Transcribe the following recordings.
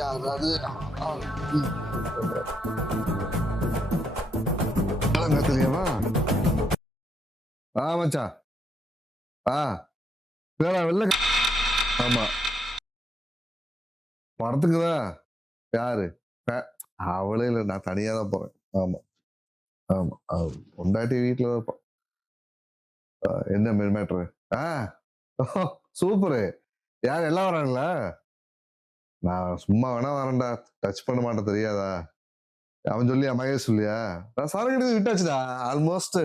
யாராவது தெரியாமா? மச்சா வெளில ஆமா படத்துக்குதான். யாரு அவளே இல்ல, நான் தனியா தான் போறேன். ஆமா ஆமா பொண்டாட்டி வீட்டுலதான் இருப்போம். என்ன மேட்ரு? சூப்பரு. யார் எல்லாம் வராங்களா? நான் சும்மா வேணா வரேன்டா, டச் பண்ண மாட்டேன் தெரியாதா? அவன் சொல்லியா, மகேஷ் சொல்லியா? நான் சரக்கு எடுத்து விட்டாச்சுடா ஆல்மோஸ்ட்.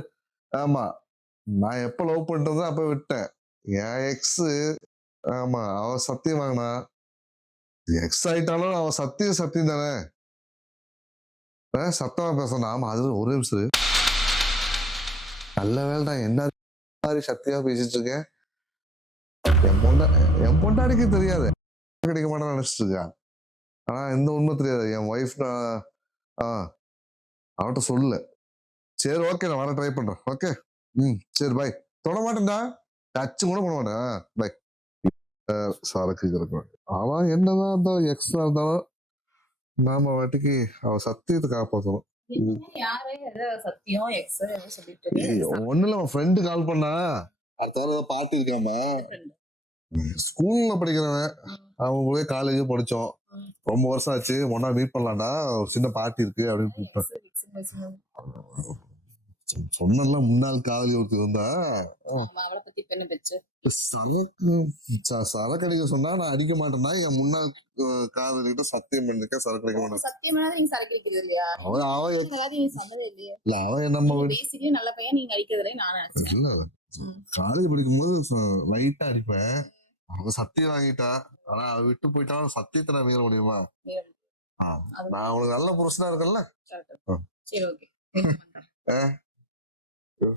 ஆமா, நான் எப்ப லவ் பண்றதோ அப்ப விட்டேன். N X. ஆமா, அவ சத்தியம் வாங்கினா. எக்ஸ் ஆயிட்டாலும் அவன் சத்தியம் சத்தியம் தானே. சத்தமா பேசணும். ஆமா, அது ஒரு நிமிஷம். நல்ல வேலைடா, என்ன மாதிரி சத்தியமா பேசிட்டு இருக்கேன். என் பொண்டாடிக்கு தெரியாது, கிடைக்க மாட்டேன்னு நினைச்சிட்டு இருக்கான். ஆனா எந்த உண்மை தெரியாது. என் ஒய்ஃப் அவன்கிட்ட சொல்லல. சரி ஓகே, நான் வர ட்ரை பண்றேன். ஓகே சரி பாய். தொட மாட்டேன்டா, டச்சு கூட பண்ண மாட்டேன். பாய். சரக்கு கிடக்கும். அவன் என்னதான் இருந்தாலும் எக்ஸ்ட்ரா இருந்தாலும் நாம வாட்டிக்கு அவ சத்தியத்தை காப்பாற்றணும். ஒண்ணுல அவன் ஃப்ரெண்டு கால் பண்ணா, அடுத்த பாட்டு இருக்காம ஸ்கூல்ல படிக்கிறவன். அவங்க கூட காலேஜ் படிச்சோம், ரொம்ப வருஷம் ஆச்சு, ஒன்னா மீட் பண்ணலாம்டா, ஒரு சின்ன பார்ட்டி இருக்கு அப்படின்னு கூப்பிட்டேன். சொன்னெல்லாம் முன்னாள் காதலி ஒருத்தர் இருந்தா, சரக்கு அடிக்க சொன்னா நான் அடிக்க மாட்டேன்னா, என் முன்னாள் காதலிட்ட சத்தியம் பண்ணிருக்க சரக்கு அடிக்க மாட்டேன். அவன் நம்ம நல்ல பையன், நீங்க அடிக்கிறதுல நான் காலேஜ் படிக்கும் போது லைட்டா அடிப்பேன். அவ சத்தியம் வாங்கிட்டா, ஆனா அவ விட்டு போயிட்டா, சத்தியத்தை நான் மீற முடியுமா? நான் உனக்கு நல்ல புருஷனா இருக்கேன்ல.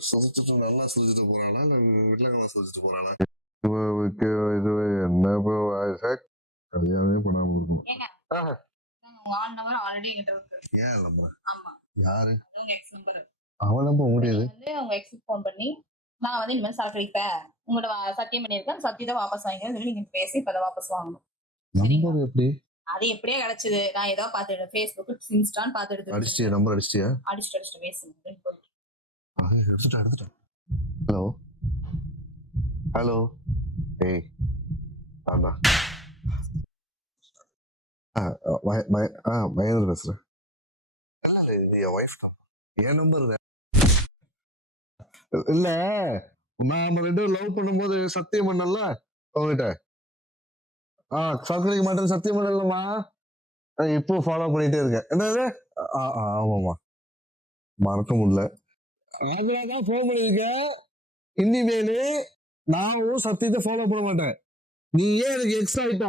சொல்லிட்டு நல்லா சொல்லிட்டு போறாளா, இல்ல வீட்டுல சொல்லிட்டு போறாளா? இது என்ன கல்யாணமே பண்ணாம இருக்கணும். யாரு அவன் நம்ப முடியாது. அவங்க எக்ஸ் போன் பண்ணி நான் வந்து இந்த மாதிரி சரக்கு அடிப்பேன், உங்களோட சத்தியம் பண்ணிருக்கேன், சத்தியத்தை வாபஸ் வாங்கிக்கிறேன் சொல்லி நீங்க பேசி இப்ப அதை வாபஸ் வாங்கணும். நம்பர் எப்படி? அது எப்படியே கிடைச்சது. நான் ஏதோ பாத்துட்டு Facebook இன்ஸ்டான்னு பாத்துட்டு அடிச்சிட்டியா? நம்பர் அடிச்சிட்டியா? அடிச்சிட்டு பேசுங்க. Hello hello. ஏய் ஆமா, மகேந்திர பேசுறேன். என் ஒய்ஃப் தான். என் நம்பர் இல்ல, நாம ரெண்டு லவ் பண்ணும்போது சத்தியம் பண்ணல உங்ககிட்ட. சர்க்கரைக்கு மாட்டேன் சத்தியம் பண்ணலமா, இப்போ ஃபாலோ பண்ணிட்டே இருக்கேன். என்னது? ஆமாமா, மறக்க முடியல. அதனாலதான் போன் பண்ணிருக்கேன். இனிமேலு நான் சத்தியத்தை ஃபாலோ பண்ண மாட்டேன். நீ ஏன் எனக்கு எக்ஸ் ஆயிட்ட?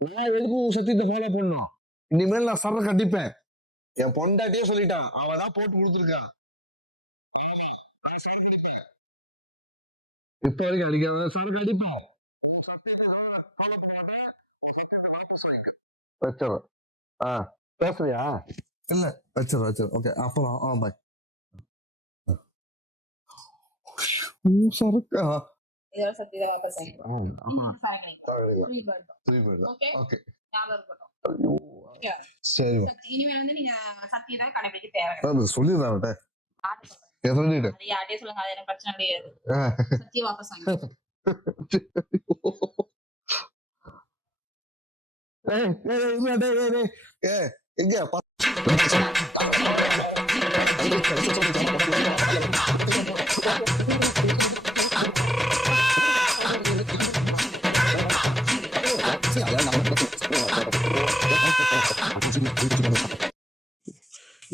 நான் எதுக்கும் சத்தியத்தை ஃபாலோ பண்ணும். இனிமேல் நான் சரக்கு அடிப்பேன். என் பொண்டாட்டியே சொல்லிட்டான், அவதான் போட்டு கொடுத்துருக்கான். இப்ப வரைக்கும் அடிக்காத, சரக்கு அடிப்பேன். வச்சிடறேன். பேசுறியா? இல்ல, வச்சிடறேன். ஓகே, அப்புறம் பாய். சரக்கா சொல்லிடுறேன்.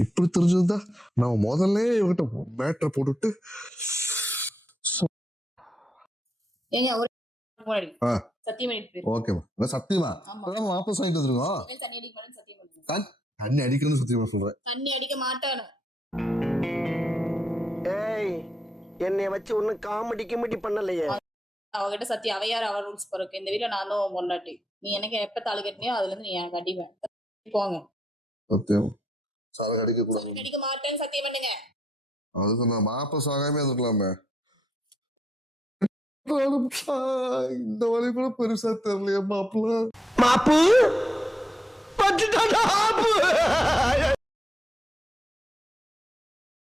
இப்படி தெரிஞ்சதுதா நான் முதல்ல இவகிட்ட மேட்டரை போட்டுட்டு சத்தியமா வாபஸ் வாங்கிட்டு வந்துருக்கோம். தண்ணி அடிக்கணும்னு சத்தியமா சொல்றேன். தண்ணி அடிக்க மாட்டானு. ஏய், என்னைய வச்சு ஒன்னும் காமெடி கிமெடி பண்ணலையே. அவகிட்ட சத்தியம், அவ யார், அவ ரூல்ஸ் போறக்கு. இந்த வீட்டுல நான் தான் பொண்டாட்டி. நீ எனக்கு எப்ப தாலி கட்டினியோ அதுல இருந்து நீ எனக்கு அடிவேன். போங்க. சத்தியம் சரக்கு அடிக்க கூடாது. அடிக்க மாட்டேன்னு சத்தியம் பண்ணுங்க. அதுக்கு நான் வாபஸ் ஆகாம இருந்துக்கலாமே. இந்த வழி கூட பெருசா தெரியலையே மாப்பிள்ள. மாப்பு பட்டுட்டாடா ஆப்பு